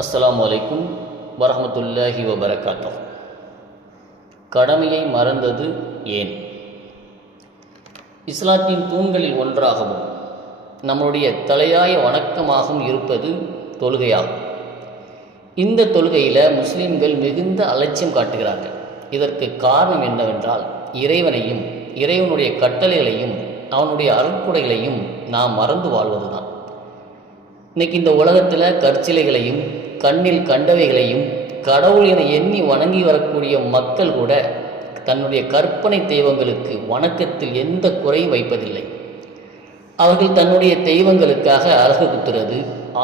அஸ்ஸலாமு அலைக்கும் வரஹ்மத்துல்லாஹி வபரகாத்துஹ். கடமையை மறந்தது ஏன்? இஸ்லாத்தின் தூண்களில் ஒன்றாகவும் நம்முடைய தலையாய வணக்கமாகவும் இருப்பது தொழுகையாகும். இந்த தொழுகையில் முஸ்லீம்கள் மிகுந்த அலட்சியம் காட்டுகிறார்கள். இதற்கு காரணம் என்னவென்றால், இறைவனையும் இறைவனுடைய கட்டளைகளையும் அவனுடைய அருட்கொடைகளையும் நாம் மறந்து வாழ்வதுதான். இன்றைக்கி இந்த உலகத்தில் கற்சிலைகளையும் கண்ணில் கண்டவைகளையும் கடவுள் என எண்ணி வணங்கி வரக்கூடிய மக்கள் கூட தன்னுடைய கற்பனை தெய்வங்களுக்கு வணக்கத்தில் எந்த குறையும் வைப்பதில்லை. அவர்கள் தன்னுடைய தெய்வங்களுக்காக அழகு குத்துறது,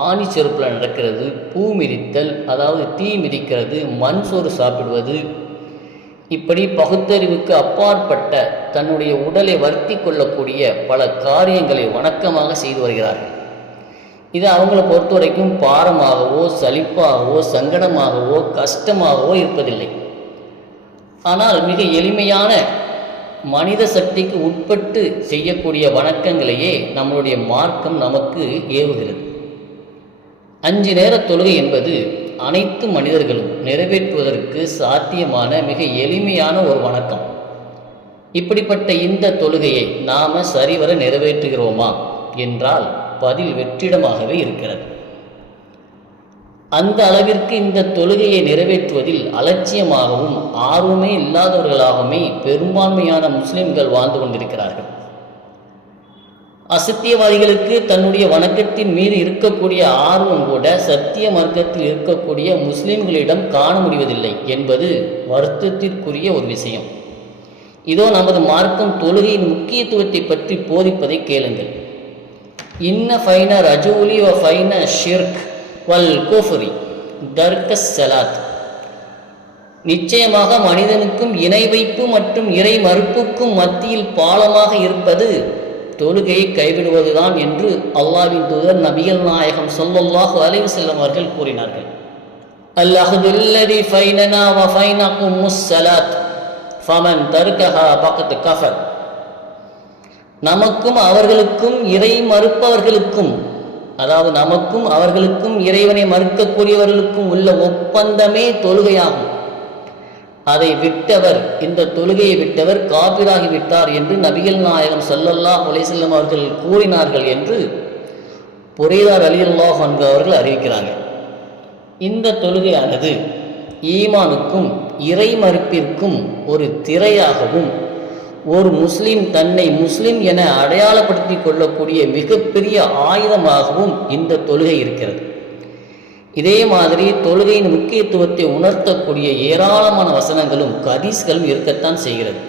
ஆணி செருப்பில் நடக்கிறது, பூ மிதித்தல், அதாவது தீ மிதிக்கிறது, மண் சோறு சாப்பிடுவது, இப்படி பகுத்தறிவுக்கு அப்பாற்பட்ட தன்னுடைய உடலை வருத்தி கொள்ளக்கூடிய பல காரியங்களை வணக்கமாக செய்து வருகிறார்கள். இது அவங்கள பொறுத்த வரைக்கும் பாரமாகவோ சலிப்பாகவோ சங்கடமாகவோ கஷ்டமாகவோ இருப்பதில்லை. ஆனால் மிக எளிமையான மனித சக்திக்கு உட்பட்டு செய்யக்கூடிய வணக்கங்களையே நம்மளுடைய மார்க்கம் நமக்கு ஏவுகிறது. 5 நேர தொழுகை என்பது அனைத்து மனிதர்களும் நிறைவேற்றுவதற்கு சாத்தியமான மிக எளிமையான ஒரு வணக்கம். இப்படிப்பட்ட இந்த தொழுகையை நாம் சரிவர நிறைவேற்றுகிறோமா என்றால் பதில் வெற்றிடமாகவே இருக்கிறது. அந்த அளவிற்கு இந்த தொழுகையை நிறைவேற்றுவதில் அலட்சியமாகவும் ஆர்வமே இல்லாதவர்களாகவுமே பெரும்பான்மையான முஸ்லிம்கள் வாழ்ந்து கொண்டிருக்கிறார்கள். அசத்தியவாதிகளுக்கு தன்னுடைய வணக்கத்தின் மீது இருக்கக்கூடிய ஆர்வம் கூட சத்திய மார்க்கத்தில் இருக்கக்கூடிய முஸ்லிம்களிடம் காண முடிவதில்லை என்பது வருத்தத்திற்குரிய ஒரு விஷயம். இதோ நமது மார்க்கம் தொழுகையின் முக்கியத்துவத்தை பற்றி போதிப்பதை கேளுங்கள். இன்ன ஃபைன ரஜூலி வ ஃபைன ஷிர்க் வல் குஃப்ரி தர்கஸ் ஸலாத். நிச்சயமாக மனிதனுக்கும் இணை வைப்பு மற்றும் இறை மறுப்புக்கும் மத்தியில் பாலமாக இருப்பது தொழுகையை கைவிடுவதுதான் என்று அல்லாஹ்வின் தூதர் நபிகள் நாயகம் ஸல்லல்லாஹு அலைஹி வஸல்லம் அவர்கள் கூறினார்கள். அல்-அஹ்துல்லதி ஃபைனனா வ ஃபைனகுமுஸ் ஸலாத் ஃபமன் தர்கஹா ஃபகத் கஃபர். நமக்கும் அவர்களுக்கும் இறை மறுப்பவர்களுக்கும், அதாவது நமக்கும் அவர்களுக்கும் இறைவனை மறுக்கக்கூடியவர்களுக்கும் உள்ள ஒப்பந்தமே தொழுகையாகும். அதை விட்டவர், இந்த தொழுகையை விட்டவர் காபிராகிவிட்டார் என்று நபிகள் நாயகம் ஸல்லல்லாஹு அலைஹி வஸல்லம் அவர்கள் கூறினார்கள் என்று புரைதா ரலியல்லாஹு அன்ஹு அவர்கள் அறிவிக்கிறாங்க. இந்த தொழுகையானது ஈமானுக்கும் இறை மறுப்பிற்கும் ஒரு திரையாகவும், ஒரு முஸ்லிம் தன்னை முஸ்லிம் என அடையாளப்படுத்தி கொள்ளக்கூடிய மிகப்பெரிய ஆயுதமாகவும் இந்த தொழுகை இருக்கிறது. இதே மாதிரி தொழுகையின் முக்கியத்துவத்தை உணர்த்தக்கூடிய ஏராளமான வசனங்களும் ஹதீஸ்களும் இருக்கத்தான் செய்கிறது.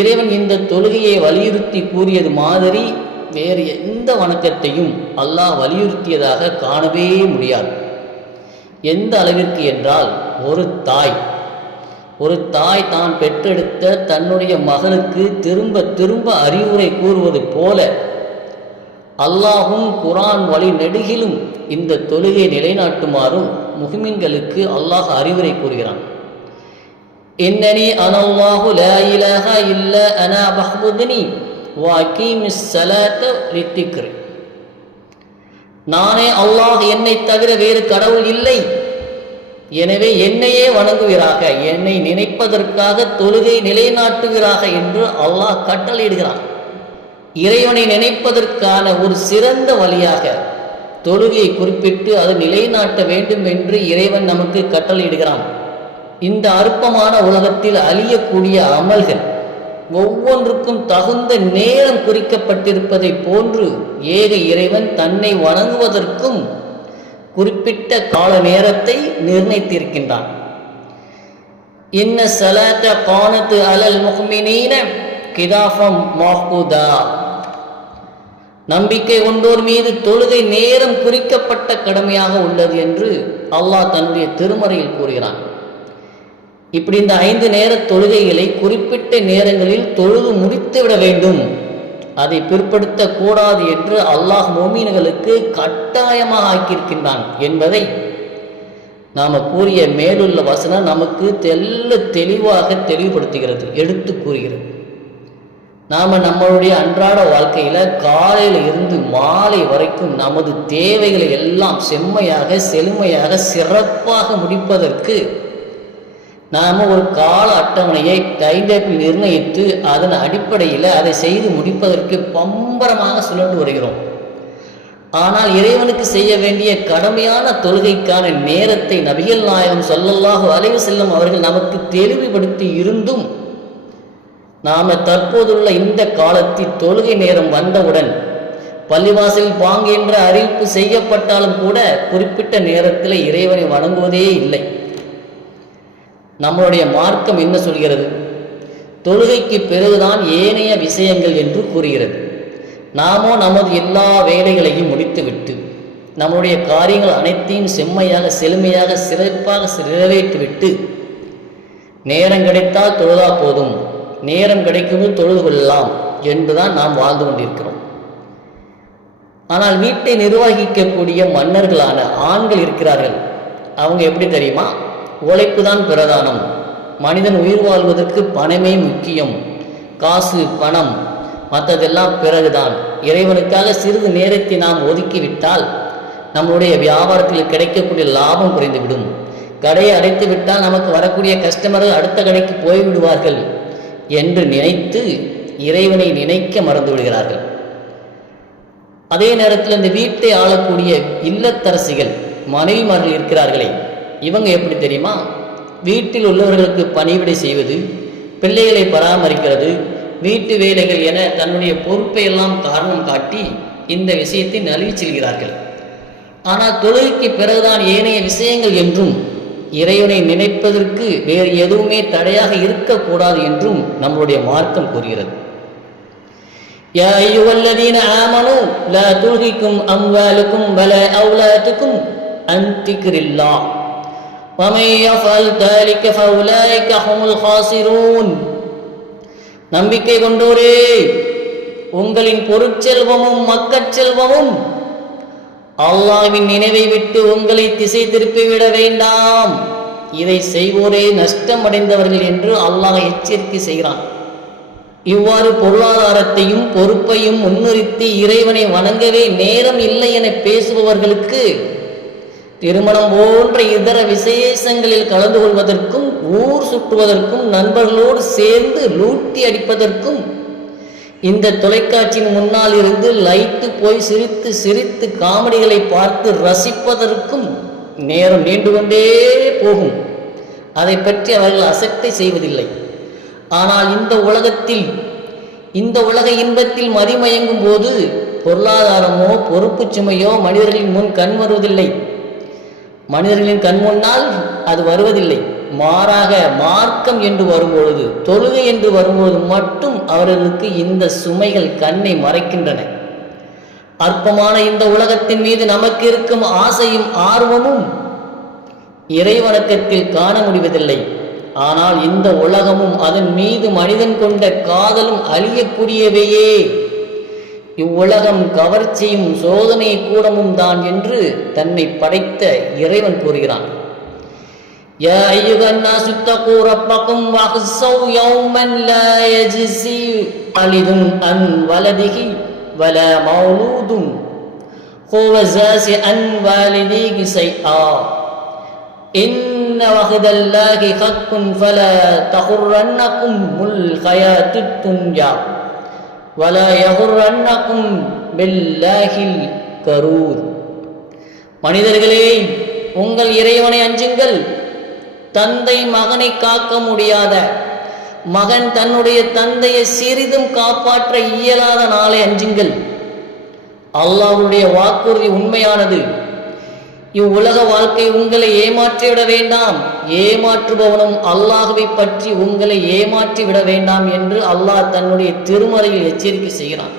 இறைவன் இந்த தொழுகையை வலியுறுத்தி கூறியது மாதிரி வேறு எந்த வணக்கத்தையும் அல்லாஹ் வலியுறுத்தியதாக காணவே முடியாது. எந்த அளவிற்கு என்றால், ஒரு தாய் தான் பெற்றெடுத்த தன்னுடைய மகனுக்கு திரும்ப திரும்ப அறிவுரை கூறுவது போல அல்லாஹும் குர்ஆன் வழி நெடுகிலும் இந்த தொழுகை நிலைநாட்டுமாறும் முஃமின்களுக்கு அல்லாஹ் அறிவுரை கூறுகிறான். இன்னனி அனல்லாஹு லா இலாஹா இல்லா அனா ஃபஅ்புத்னி வ அகீமிஸ் ஸலாத்த லித்திக்ரி. நானே அல்லாஹ், என்னை தவிர வேறு கடவுள் இல்லை, எனவே என்னையே வணங்குவீராக, என்னை நினைப்பதற்காக தொழுகை நிலைநாட்டுவீராக என்று அல்லாஹ் கட்டளையிடுகிறான். இறைவனை நினைப்பதற்கான ஒரு சிறந்த வழியாக தொழுகையை குறிப்பிட்டு அதை நிலைநாட்ட வேண்டும் என்று இறைவன் நமக்கு கட்டளையிடுகிறான். இந்த அற்பமான உலகத்தில் அழியக்கூடிய அமல்கள் ஒவ்வொன்றுக்கும் தகுந்த நேரம் குறிக்கப்பட்டிருப்பதை போன்று ஏக இறைவன் தன்னை வணங்குவதற்கும் குறிப்பிட்ட கால நேரத்தை நிர்ணயித்திருக்கின்றான். இன்ன ஸலாத்த கானத் அலல் முஃமினீன கிதாஃபம் மஃகூதா. நம்பிக்கை கொண்டோர் மீது தொழுகை நேரம் குறிக்கப்பட்ட கடமையாக உள்ளது என்று அல்லாஹ் தன்னுடைய திருமறையில் கூறுகிறான். இப்படி இந்த 5 நேர தொழுகைகளை குறிப்பிட்ட நேரங்களில் தொழுது முடித்துவிட வேண்டும், அதை பிற்படுத்தக்கூடாது என்று அல்லாஹ் முஃமின்களுக்கு கட்டாயமாக ஆக்கியிருக்கின்றான் என்பதை நாம் கூறிய மேலுள்ள வசனம் நமக்கு தெளிவாக தெளிவுபடுத்துகிறது, எடுத்து கூறுகிறது. நாம் நம்மளுடைய அன்றாட வாழ்க்கையில் காலையில் இருந்து மாலை வரைக்கும் நமது தேவைகளை எல்லாம் செம்மையாக செழுமையாக சிறப்பாக முடிப்பதற்கு நாம் ஒரு கால அட்டவணையை டைம்டேபிள் நிர்ணயித்து அதன் அடிப்படையில் அதை செய்து முடிப்பதற்கு பம்பரமாக சுழன்று வருகிறோம். ஆனால் இறைவனுக்கு செய்ய வேண்டிய கடமையான தொழுகைக்கான நேரத்தை நபிகள் நாயகம் ஸல்லல்லாஹு அலைஹி வஸல்லம் அவர்கள் நமக்கு தெளிவுபடுத்தி இருந்தும் நாம் தற்போதுள்ள இந்த காலத்தில் தொழுகை நேரம் வந்தவுடன் பள்ளிவாசலில் பாங்கு என்ற அறிவிப்பு செய்யப்பட்டாலும் கூட குறிப்பிட்ட நேரத்தில் இறைவனை வணங்குவதே இல்லை. நம்மளுடைய மார்க்கம் என்ன சொல்கிறது? தொழுகைக்கு பிறகுதான் ஏனைய விஷயங்கள் என்று கூறுகிறது. நாமோ நமது எல்லா வேலைகளையும் முடித்துவிட்டு நம்முடைய காரியங்கள் அனைத்தையும் செம்மையாக செழுமையாக சிறப்பாக நிறைவேற்றிவிட்டு நேரம் கிடைத்தால் தொழுதா போதும், நேரம் கிடைக்கும்போது தொழுது கொள்ளலாம் என்றுதான் நாம் வாழ்ந்து கொண்டிருக்கிறோம். ஆனால் வீட்டை நிர்வகிக்கக்கூடிய மன்னர்களான ஆண்கள் இருக்கிறார்கள். அவங்க எப்படி தெரியுமா? உழைப்பு தான் பிரதானம், மனிதன் உயிர் வாழ்வதற்கு பணமே முக்கியம், காசு பணம் மற்றதெல்லாம் பிறகுதான். இறைவனுக்காக சிறிது நேரத்தை நாம் ஒதுக்கிவிட்டால் நம்முடைய வியாபாரத்தில் கிடைக்கக்கூடிய லாபம் குறைந்துவிடும். கடையை அடைத்து விட்டால் நமக்கு வரக்கூடிய கஸ்டமர்கள் அடுத்த கடைக்கு போய்விடுவார்கள் என்று நினைத்து இறைவனை நினைக்க மறந்து விடுகிறார்கள். அதே நேரத்தில் இந்த வீட்டை ஆளக்கூடிய இல்லத்தரசிகள் மனைவிமார்கள் இருக்கிறார்களே, இவங்க எப்படி தெரியுமா? வீட்டில் உள்ளவர்களுக்கு பணிவிடை செய்வது, பிள்ளைகளை பராமரிக்கிறது, வீட்டு வேலைகள் என தன்னுடைய பொறுப்பை எல்லாம் காரணம் காட்டி இந்த விஷயத்தை நழுவி செல்கிறார்கள். ஆனால் தொழுகைக்கு பிறகுதான் ஏனைய விஷயங்கள் என்றும் இறைவனை நினைப்பதற்கு வேறு எதுவுமே தடையாக இருக்கக்கூடாது என்றும் நம்முடைய மார்க்கம் கூறுகிறது. யா அய்யுஹல்லதீன ஆமனூ லா துல்ஹிக்கும் அம்வாலுக்கும் வலா அவ்லாதுக்கும் அன் திக்ரில்லாஹ் வமன் யஃஅல் ذلك ஃபஉலைக ஹுமுல் ஹாஸிரூன். நம்பிக்கை கொண்டோரே, உங்களின் பொருட்செல்வமும் மக்கட்செல்வமும் அல்லாஹ்வின் நினைவை விட்டு உங்களை திசை திருப்பிவிட வேண்டாம், இதை செய்வோரே நஷ்டம் அடைந்தவர்கள் என்று அல்லாஹ் எச்சரிக்கை செய்கிறான். இவ்வாறு பொருளாதாரத்தையும் பொறுப்பையும் முன்னிறுத்தி இறைவனை வணங்கவே நேரம் இல்லை என பேசுபவர்களுக்கு திருமணம் போன்ற இதர விசேஷங்களில் கலந்து கொள்வதற்கும், ஊர் சுற்றுவதற்கும், நண்பர்களோடு சேர்ந்து லூட்டி அடிப்பதற்கும், இந்த தொலைக்காட்சியின் முன்னால் இருந்து லைட்டு போய் சிரித்து சிரித்து காமெடிகளை பார்த்து ரசிப்பதற்கும் நேரம் நீண்டு கொண்டே போகும். அதை பற்றி அவர்கள் அசட்டை செய்வதில்லை. ஆனால் இந்த உலக இன்பத்தில் மதிமயங்கும் போது பொருளாதாரமோ பொறுப்பு சுமையோ மனிதர்களின் முன் கண் வருவதில்லை. மனிதர்களின் கண் முன்னால் அது வருவதில்லை. மாறாக மார்க்கம் என்று வரும்பொழுது, தொழுகை என்று வரும்பொழுது மட்டும் அவர்களுக்கு இந்த சுமைகள் கண்ணை மறைக்கின்றன. அற்பமான இந்த உலகத்தின் மீது நமக்கு இருக்கும் ஆசையும் ஆர்வமும் இறைவணக்கத்தில் காண முடிவதில்லை. ஆனால் இந்த உலகமும் அதன் மீது மனிதன் கொண்ட காதலும் அழியக்கூடியவையே. இவ்வுலகம் கவர்ச்சியும் சோதனை கூடமும் தான் என்று தன்னை படைத்த இறைவன் கூறுகிறான். யா அய்யுஹன் நாஸு தக்கூ ரப்பக்கும் வஹ்ஸவ் யௌமன் லா யஜ்ஸி வாலிதுன் அன் வலதிஹி வலா மௌலூதுன் ஹுவ ஜாஸி அன் வாலிதிஹி ஷைஆ இன்ன வஹ்தல்லாஹி ஹக்குன் ஃபலா தகுர்ரன்னக்கும் முல் ஹயாத்துத் துன்யா வலா யகுர்ரன்னக்கும் பில்லாஹில் கரூர். மனிதர்களே, உங்கள் இறைவனை அஞ்சுங்கள். தந்தை மகனை காக்க முடியாத, மகன் தன்னுடைய தந்தையை சிறிதும் காப்பாற்ற இயலாத நாளை அஞ்சுங்கள். அல்லாஹ்வுடைய வாக்குறுதி உண்மையானது. இவ்வுலக வாழ்க்கை உங்களை ஏமாற்றிவிட வேண்டாம், ஏமாற்றுபவனும் அல்லாஹ்வை பற்றி உங்களை ஏமாற்றி விட வேண்டாம் என்று அல்லாஹ் தன்னுடைய திருமறையில் எச்சரிக்கை செய்கிறான்.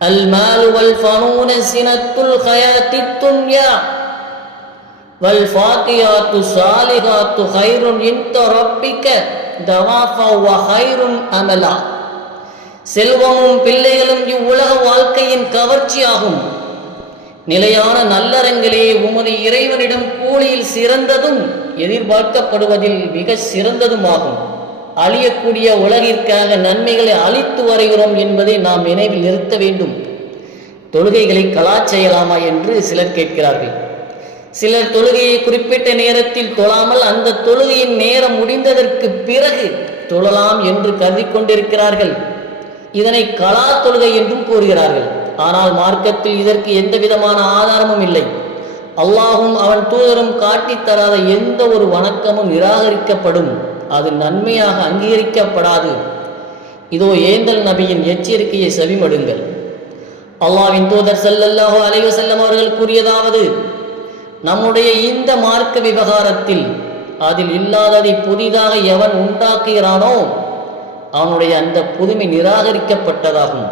அல் மாலு வல் ஃபனூன சினத்துல் ஹயாத்தித் துன்யா வல் ஃபாகியாத்து ஸாலிஹாத்து கைருன் இன்த ரப்பிக தவாஃபா வ கைருன் அமலா. செல்வமும் பிள்ளைகளும் இவ்வுலக வாழ்க்கையின் கவர்ச்சியாகும். நிலையான நல்லறங்களே உமது இறைவனிடம் கூலியில் சிறந்ததும் எதிர்பார்க்கப்படுவதில் மிக சிறந்ததுமாகும். அழியக்கூடிய உலகிற்காக நன்மைகளை அளித்து வருகிறோம் என்பதை நாம் நினைவில் நிறுத்த வேண்டும். தொழுகைகளை கலா செய்யலாமா என்று சிலர் கேட்கிறார்கள். சிலர் தொழுகையை குறிப்பிட்ட நேரத்தில் தொழாமல் அந்த தொழுகையின் நேரம் முடிந்ததற்கு பிறகு தொழலாம் என்று கருதி கொண்டிருக்கிறார்கள். இதனை கலா தொழுகை என்றும் கூறுகிறார்கள். ஆனால் மார்க்கத்தில் இதற்கு எந்த விதமான ஆதாரமும் இல்லை. அல்லாஹும் அவன் தூதரும் காட்டித் தராத எந்த ஒரு வணக்கமும் நிராகரிக்கப்படும், அது நன்மையாக அங்கீகரிக்கப்படாது. இதோ ஏந்தல் நபியின் எச்சரிக்கையை செவிமடுங்கள். அல்லாஹ்வின் தூதர் ஸல்லல்லாஹு அலைஹி வஸல்லம் அவர்கள் கூறியதாவது, நம்முடைய இந்த மார்க்க விவகாரத்தில் அதில் இல்லாததை புதிதாக எவன் உண்டாக்குகிறானோ அவனுடைய அந்த புதுமை நிராகரிக்கப்பட்டதாகும்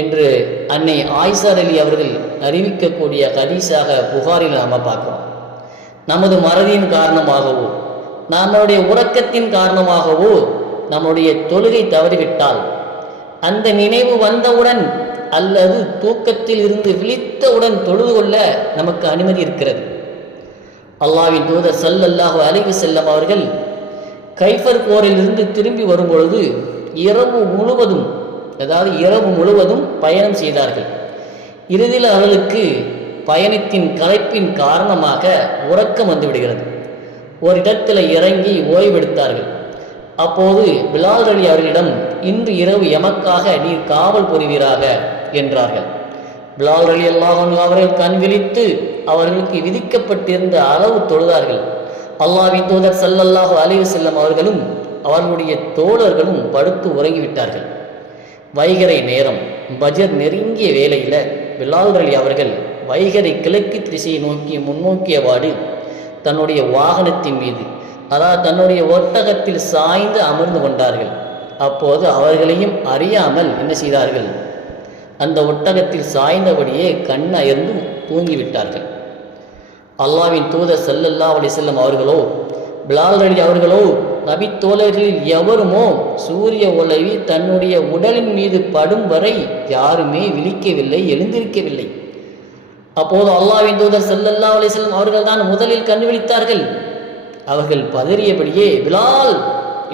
என்று அன்னை ஆயிஷா ரலியல்லாஹு அவர்கள் அறிவிக்கக்கூடிய ஹதீஸாக புகாரில் நாம் பார்க்கிறோம். நமது மறதியின் காரணமாகவோ நம்முடைய உறக்கத்தின் காரணமாகவோ நம்முடைய தொழுகை தவறிவிட்டால் அந்த நினைவு வந்தவுடன் அல்லது தூக்கத்தில் இருந்து விழித்தவுடன் தொழுது கொள்ள நமக்கு அனுமதி இருக்கிறது. அல்லாஹ்வின் தூதர் ஸல்லல்லாஹு அலைஹி வஸல்லம் அவர்கள் கைஃபர் போரிலிருந்து திரும்பி வரும்பொழுது இரவு முழுவதும் பயணம் செய்தார்கள். இறுதியில் அவர்களுக்கு பயணத்தின் களைப்பின் காரணமாக உறக்கம் வந்துவிடுகிறது. ஒரு இடத்தில் இறங்கி ஓய்வெடுத்தார்கள். அப்போது பிலால் ரலி அவர்களிடம், இன்று இரவு எமக்காக நீர் காவல் புரிவீராக என்றார்கள். பிலால் ரலியல்லாஹு அன்ஹு அவர்கள் கண் விழித்து அவர்களுக்கு விதிக்கப்பட்டிருந்த அளவு தொழுதார்கள். அல்லாஹ்வின் தூதர் ஸல்லல்லாஹு அலைஹி வஸல்லம் அவர்களும் அவர்களுடைய தோழர்களும் படுத்து உறங்கிவிட்டார்கள். வைகறை நேரம், பஜர் நெருங்கிய வேளையில் பிலால் ரலி அவர்கள் வைகறை கிழக்கு திசையை நோக்கி முன்னோக்கியவாடு தன்னுடைய வாகனத்தின் மீது, அதாவது தன்னுடைய ஒட்டகத்தில் சாய்ந்து அமர்ந்து கொண்டார்கள். அப்போது அவர்களையும் அறியாமல் என்ன செய்தார்கள், அந்த ஒட்டகத்தில் சாய்ந்தபடியே கண்ணயர்ந்து தூங்கிவிட்டார்கள். அல்லாஹ்வின் தூதர் ஸல்லல்லாஹு அலைஹி வஸல்லம் அவர்களோ பிலால் ரலி அவர்களோ நபி தோழர்களில் எவருமோ சூரிய ஒளி தன்னுடைய உடலின் மீது படும் வரை யாருமே விழிக்கவில்லை, எழுந்திருக்கவில்லை. அப்போது அல்லாஹ்வின் தூதர் ஸல்லல்லாஹு அலைஹி வஸல்லம் அவர்கள் தான் முதலில் கண் விழித்தார்கள். அவர்கள் பதறியபடியே பிலால்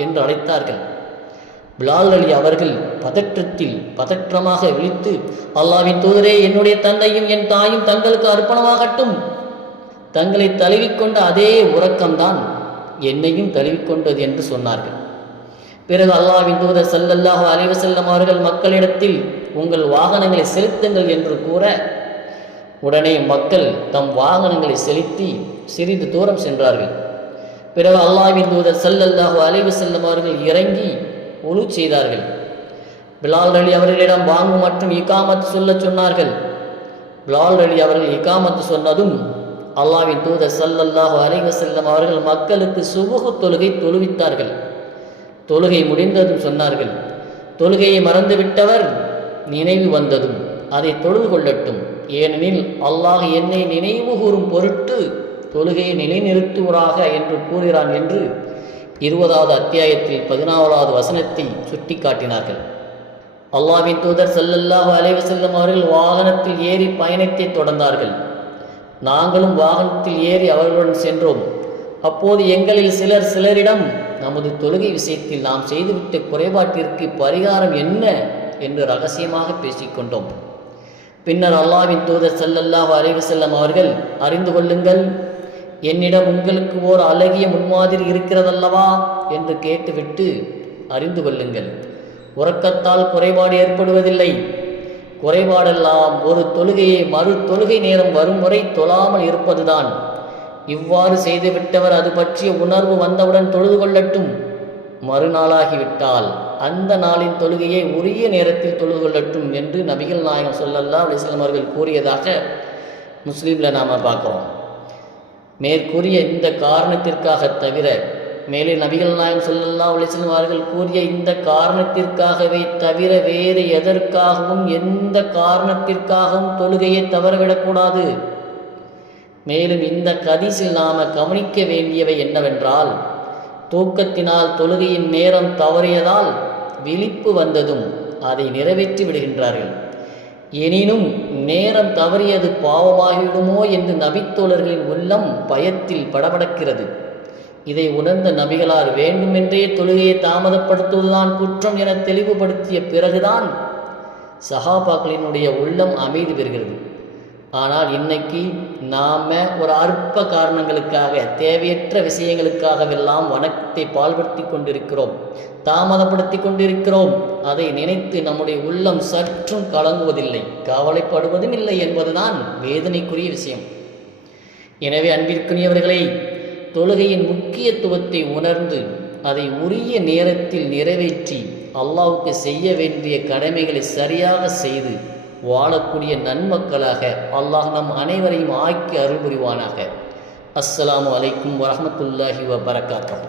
என்று அழைத்தார்கள். பிலால் ரலி அவர்கள் பதற்றமாக விழித்து, அல்லாஹ்வின் தூதரே, என்னுடைய தந்தையும் என் தாயும் தங்களுக்கு அர்ப்பணமாகட்டும். தங்களை தழுவிக்கொண்ட அதே உறக்கம்தான் என்னையும் தழுவிக்கொண்டது என்று சொன்னார்கள். பிறகு அல்லாஹ்வின் தூதர் ஸல்லல்லாஹு அலைஹி வஸல்லம் அவர்கள் மக்களிடத்தில், உங்கள் வாகனங்களை செலுத்துங்கள் என்று கூற, உடனே மக்கள் தம் வாகனங்களை செலுத்தி சிறிது தூரம் சென்றார்கள். பிறகு அல்லாஹ்வின் தூதர் ஸல்லல்லாஹு அலைஹி வஸல்லம் அவர்கள் இறங்கி உலு செய்தார்கள். பிலால் ரலி அவர்களிடம் வாங்கு மற்றும் இகாமத் சொல்ல சொன்னார்கள். பிலால் ரலி அவர்கள் இகாமத்து சொன்னதும் அல்லாஹ்வின் தூதர் ஸல்லல்லாஹு அலைஹி வஸல்லம் அவர்கள் மக்களுக்கு சுபுஹ் தொழுகை தொழுவித்தார்கள். தொழுகை முடிந்ததும் சொன்னார்கள், தொழுகையை மறந்துவிட்டவர் நினைவு வந்ததும் அதை தொழுது கொள்ளட்டும். ஏனெனில் அல்லாஹ் என்னை நினைவு கூறும் பொருட்டு தொழுகையை நிலைநிறுத்துவராக என்று கூறுகிறான் என்று 20வது அத்தியாயத்தில் 14வது வசனத்தை சுட்டி காட்டினார்கள். அல்லாஹ்வின் தூதர் ஸல்லல்லாஹு அலைஹி வஸல்லம் அவர்கள் வாகனத்தில் ஏறி பயணத்தை தொடர்ந்தார்கள். நாங்களும் வாகனத்தில் ஏறி அவர்களுடன் சென்றோம். அப்போது எங்களில் சிலரிடம், நமது தொழுகை விஷயத்தில் நாம் செய்துவிட்ட குறைபாட்டிற்கு பரிகாரம் என்ன என்று ரகசியமாக பேசிக்கொண்டோம். பின்னர் அல்லாஹ்வின் தூதர் ஸல்லல்லாஹு அலைஹி வஸல்லம் அவர்கள், அறிந்து கொள்ளுங்கள், என்னிடம் உங்களுக்கு ஓர் அழகிய முன்மாதிரி இருக்கிறதல்லவா என்று கேட்டுவிட்டு, அறிந்து கொள்ளுங்கள், உறக்கத்தால் குறைபாடு ஏற்படுவதில்லை. குறைபாடெல்லாம் ஒரு தொழுகையை மறு தொழுகை நேரம் வரும் வரை தொழாமல் இருப்பதுதான். இவ்வாறு செய்துவிட்டவர் அது பற்றிய உணர்வு வந்தவுடன் தொழுது கொள்ளட்டும். மறுநாளாகிவிட்டால் அந்த நாளின் தொழுகையை உரிய நேரத்தில் தொழுது கொள்ளட்டும் என்று நபிகள் நாயகம் ஸல்லல்லாஹு அலைஹி வஸல்லம் அவர்கள் கூறியதாக முஸ்லீமில் நாம் பார்க்கிறோம். மேற்கூறிய இந்த காரணத்திற்காக தவிர, மேலே நபிகள் நாயகம் ஸல்லல்லாஹு அலைஹி வஸல்லம் அவர்கள் கூறிய இந்த காரணத்திற்காகவே தவிர வேறு எதற்காகவும் எந்த காரணத்திற்காகவும் தொழுகையை தவறவிடக்கூடாது. மேலும் இந்த ஹதீஸில் நாம் கவனிக்க வேண்டியவை என்னவென்றால், தூக்கத்தினால் தொழுகையின் நேரம் தவறியதால் விழிப்பு வந்ததும் அதை நிறைவேற்றி விடுகின்றார்கள். எனினும் நேரம் தவறியது பாவமாகிவிடுமோ என்று நபித்தோழர்களின் உள்ளம் பயத்தில் படபடக்கிறது. இதை உணர்ந்த நபிகளார் வேண்டுமென்றே தொழுகையை தாமதப்படுத்துவதுதான் குற்றம் என தெளிவுபடுத்திய பிறகுதான் சஹாபாக்களினுடைய உள்ளம் அமைதி பெறுகிறது. ஆனால் இன்னைக்கு நாம் ஒரு அற்ப காரணங்களுக்காக, தேவையற்ற விஷயங்களுக்காகவெல்லாம் வணக்கத்தை பால்படுத்தி கொண்டிருக்கிறோம், தாமதப்படுத்தி கொண்டிருக்கிறோம். அதை நினைத்து நம்முடைய உள்ளம் சற்றும் கலங்குவதில்லை, கவலைப்படுவதும் இல்லை என்பதுதான் வேதனைக்குரிய விஷயம். எனவே அன்பிற்குரியவர்களை, தொழுகையின் முக்கியத்துவத்தை உணர்ந்து அதை உரிய நேரத்தில் நிறைவேற்றி அல்லாஹ்வுக்கு செய்ய வேண்டிய கடமைகளை சரியாக செய்து வாழக்கூடிய நன்மக்களாக அல்லாஹ் நம் அனைவரையும் ஆக்கி அருள் புரிவானாக. அஸ்ஸலாமு அலைக்கும் வரஹ்மத்துல்லாஹி வபரகாத்துஹு.